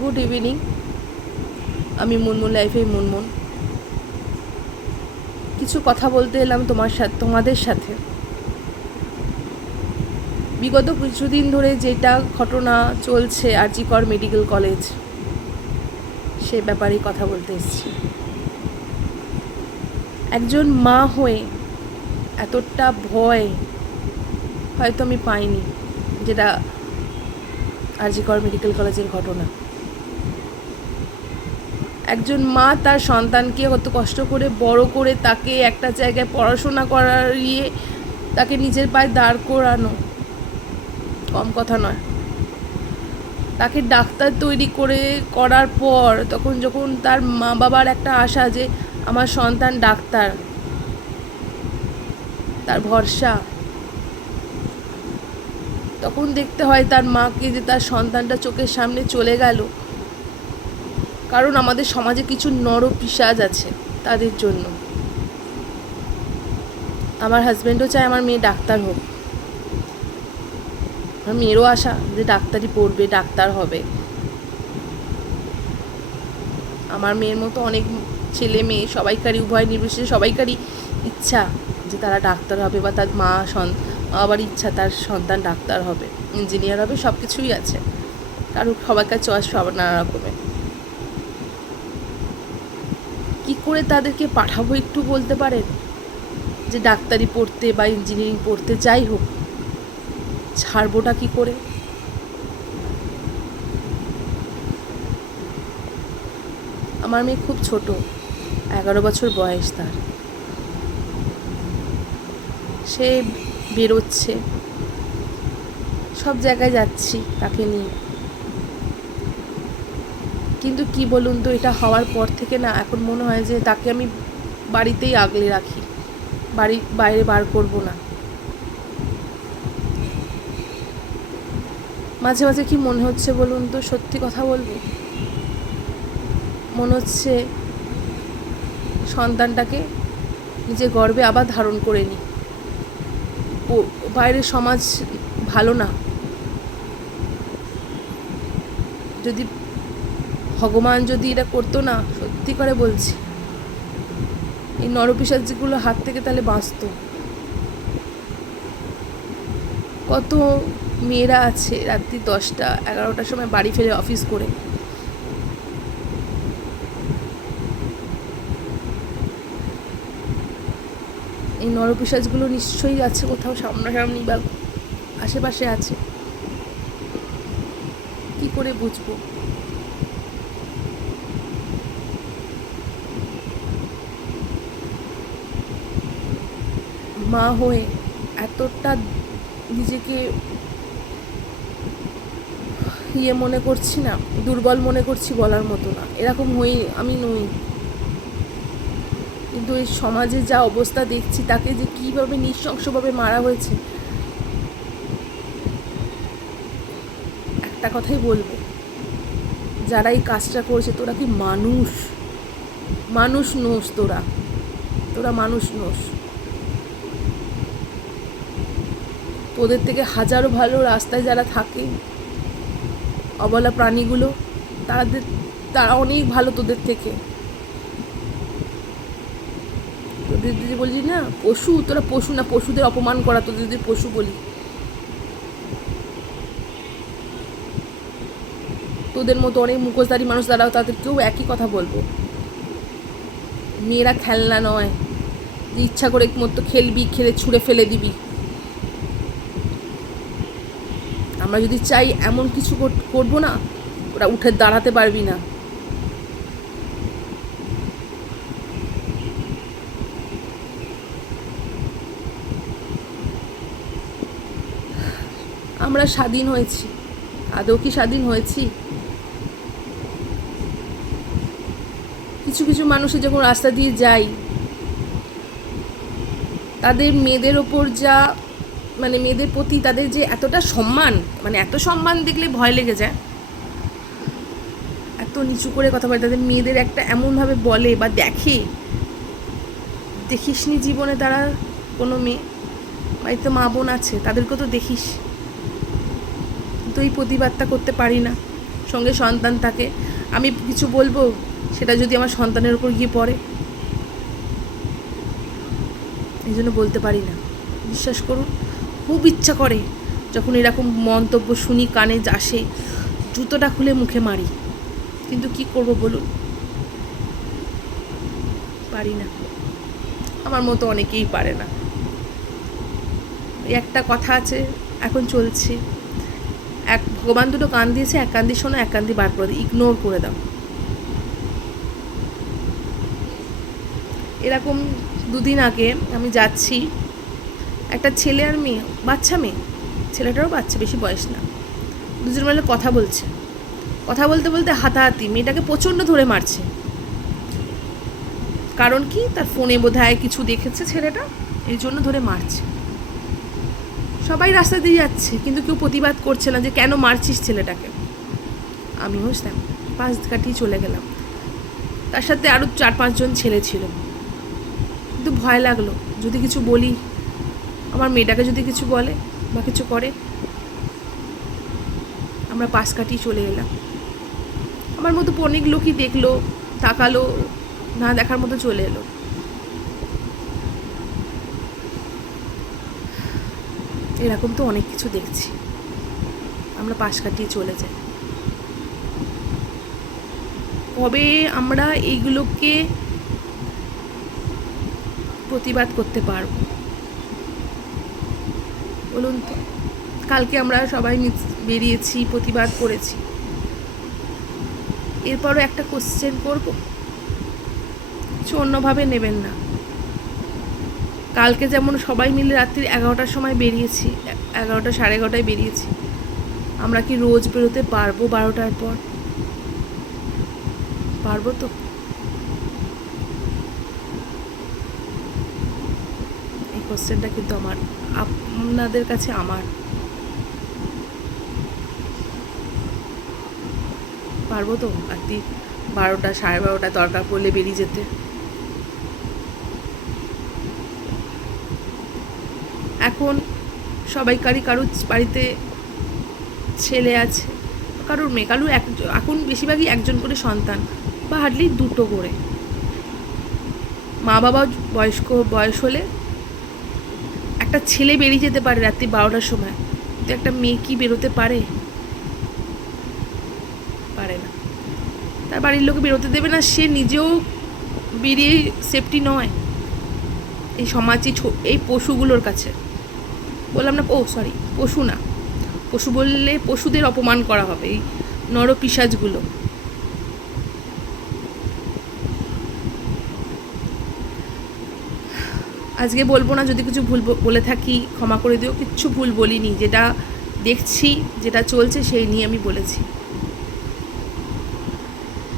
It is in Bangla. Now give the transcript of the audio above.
Good evening. আমি মুনমুন লাইফে মুনমুন। কিছু কথা বলতে এলাম তোমাদের সাথে। বিগত কিছুদিন ধরে যেটা ঘটনা চলছে জি কর মেডিকেল কলেজ, সে ব্যাপারেই কথা বলতে এসেছি। একজন মা হয়ে এতটা ভয় হয়তো আমি পাইনি, যেটা জি কর মেডিকেল কলেজের ঘটনা। একজন মা তার সন্তানকে কত কষ্ট করে বড় করে তাকে একটা জায়গায় পড়াশোনা করিয়ে তাকে নিজের পায়ে দাঁড় করানো কম কথা নয়। তাকে ডাক্তার তৈরি করার পর যখন তার মা বাবার একটা আশা যে আমার সন্তান ডাক্তার, তার ভরসা, তখন দেখতে হয় তার মাকে যে তার সন্তানটা চোখের সামনে চলে গেল। কারণ আমাদের সমাজে কিছু নরপিশাচ আছে তাদের জন্য। আমার হাজব্যান্ডও চায় আমার মেয়ে ডাক্তার হোক, আমার মেয়েরও আশা যে ডাক্তারি পড়বে, ডাক্তার হবে। আমার মেয়ের মতো অনেক ছেলে মেয়ে সবাইকারই, উভয় নির্বিশেষে সবাইকারই ইচ্ছা যে তারা ডাক্তার হবে, বা তার বাবার ইচ্ছা তার সন্তান ডাক্তার হবে, ইঞ্জিনিয়ার হবে, সব কিছুই আছে। কারণ সবাইকার চয়েস সব নানা রকমের। কী করে তাদেরকে পাঠাবো একটু বলতে পারেন? যে ডাক্তারি পড়তে বা ইঞ্জিনিয়ারিং পড়তে, যাই হোক, ছাড়বোটা কী করে? আমার মেয়ে খুব ছোট, 11 বছর বয়স তার। সে বেরোচ্ছে, সব জায়গায় যাচ্ছি তাকে নিয়ে। কিন্তু কি বলুন তো, এটা হওয়ার পর থেকে না এখন মনে হয় যে তাকে আমি বাড়িতেই আগলে রাখি, বাইরে বার করব না। মাঝে মাঝে কি মনে হচ্ছে বলুন তো, সত্যি কথা বলবো, মনে হচ্ছে সন্তানটাকে নিজে গর্ভে আবার ধারণ করে নিই। বাইরের সমাজ ভালো না। যদি ভগবান যদি এটা করতো না, সত্যি করে বলছি, এই নরপিশাচগুলো হাত থেকে তাহলে বাঁচত। কত মেয়েরা আছে রাত্রি 10টা 11টার সময় বাড়ি ফেরে অফিস করে, এই নরপিশাচগুলো নিশ্চয়ই আছে কোথাও সামনাসামনি বা আশেপাশে আছে। কি করে বুঝবো? মা হয়ে এতটা নিজেকে মনে করছি না, দুর্বল মনে করছি, বলার মতো না। এরকম হই আমি নই, কিন্তু এই সমাজে যা অবস্থা দেখছি, তাকে যে কীভাবে নৃশংসভাবে মারা হয়েছে, একটা কথাই বলবো, যারা এই কাজটা করেছে, তোরা কি মানুষ নোস? তোরা মানুষ নোস? তোদের থেকে হাজারো ভালো রাস্তায় যারা থাকে, অবলা প্রাণীগুলো, তারা অনেক ভালো তোদের থেকে। তোদের যদি বলি না পশু, তোরা পশু না, পশুদের অপমান করা, তোদের যদি পশু বলি। তোদের মতো অনেক মুখোশধারী মানুষ তারাও, তাদেরকেও একই কথা বলবো। মেয়েরা খেলনা নয় যে ইচ্ছা করে মতো খেলবি, খেলে ছুঁড়ে ফেলে দিবি। আমরা যদি চাই এমন কিছু করবো না, ওরা উঠে দাঁড়াতে পারবি না। আমরা স্বাধীন হয়েছি, আদৌ কি স্বাধীন হয়েছি? কিছু কিছু মানুষের যখন রাস্তা দিয়ে যাই, তাদের মেয়েদের ওপর যা, মানে মেয়েদের প্রতি তাদের যে এতটা সম্মান, মানে এত সম্মান দেখলে ভয় লেগে যায়। এত নিচু করে কথা বলে তাদের মেয়েদের, একটা এমনভাবে বলে বা দেখিসনি জীবনে তারা কোনো মেয়ে, বাড়িতে মা বোন আছে, তাদেরকেও তো দেখিস, কিন্তু এই প্রতিবাদটা করতে পারি না। সঙ্গে সন্তান থাকে, আমি কিছু বলবো সেটা যদি আমার সন্তানের উপর গিয়ে পড়ে, এই জন্য বলতে পারি না। বিশ্বাস করুন, খুব ইচ্ছা করে যখন এরকম মন্তব্য শুনি, কানে আসে, জুতোটা খুলে মুখে মারি, কিন্তু কি করব বলুন, পারি না। আমার মতো অনেকেই পারে না। একটা কথা আছে, এখন চলছে, এক ভগবান দুটো কান দিয়েছে, এক কান দিয়ে শোনো, এক কান দিয়ে বার করে দাও, ইগনোর করে দাও। এরকম 2 দিন আগে আমি যাচ্ছি, একটা ছেলে আর মেয়ে, বাচ্চা মেয়ে, ছেলেটারও বাচ্চা, বেশি বয়স না, দুজন মিলে কথা বলছে, কথা বলতে বলতে হাতাহাতি, মেয়েটাকে প্রচণ্ড ধরে মারছে। কারণ কি, তার ফোনে বোধহয় কিছু দেখেছে ছেলেটা, এই জন্য ধরে মারছে। সবাই রাস্তা দিয়ে যাচ্ছে, কিন্তু কেউ প্রতিবাদ করছে না যে কেন মারছিস ছেলেটাকে। আমি বুঝলাম, পাশ কাটিয়ে চলে গেলাম। তার সাথে আরও 4-5 জন ছেলে ছিল, কিন্তু ভয় লাগলো, যদি কিছু বলি, আমার মেয়েটাকে যদি কিছু বলে বা কিছু করে। আমরা পাশ কাটিয়ে চলে এলাম। আমার মতো অনেক লোকই দেখলো, তাকালো, না দেখার মতো চলে এলো। এরকম তো অনেক কিছু দেখছি, আমরা পাশ কাটিয়ে চলে যাই। কবে আমরা এইগুলোকে প্রতিবাদ করতে পারবো বলুন তো? কালকে আমরা সবাই বেরিয়েছি, প্রতিবাদ করেছি, এরপরও একটা কোশ্চেন করব, কিছু অন্যভাবে নেবেন না। কালকে যেমন সবাই মিলে রাত্রি 11টার সময় বেরিয়েছি, 11টা 11:30টায় বেরিয়েছি, আমরা কি রোজ বেরোতে পারবো 12টার পর? পারবো তো? এই কোশ্চেনটা কিন্তু আমার, আপনাদের কাছে আমার, পারবো তো রাত্রি 12টা 12:30 দরকার পড়লে বেরিয়ে যেতে? এখন সবাইকারই কারুর বাড়িতে ছেলে আছে, কারুর মেয়ে, কারুর এখন বেশিরভাগই একজন করে সন্তান, বা হার্ডলি 2টো করে। মা বাবা বয়স হলে একটা ছেলে বেরিয়ে যেতে পারে রাত্রি 12টার সময়, কিন্তু একটা মেয়ে কি বেরোতে পারে? পারে না। তার বাড়ির লোক বেরোতে দেবে না, সে নিজেও বেরিয়ে সেফটি নয় এই সমাজে, এই পশুগুলোর কাছে। বললাম না, পশু না, পশু বললে পশুদের অপমান করা হবে, এই নরপিশাচগুলো। আজকে বলবো না, যদি কিছু ভুল বলে থাকি ক্ষমা করে দিও, কিচ্ছু ভুল বলিনি, যেটা দেখছি, যেটা চলছে সেই নিয়ে আমি বলেছি।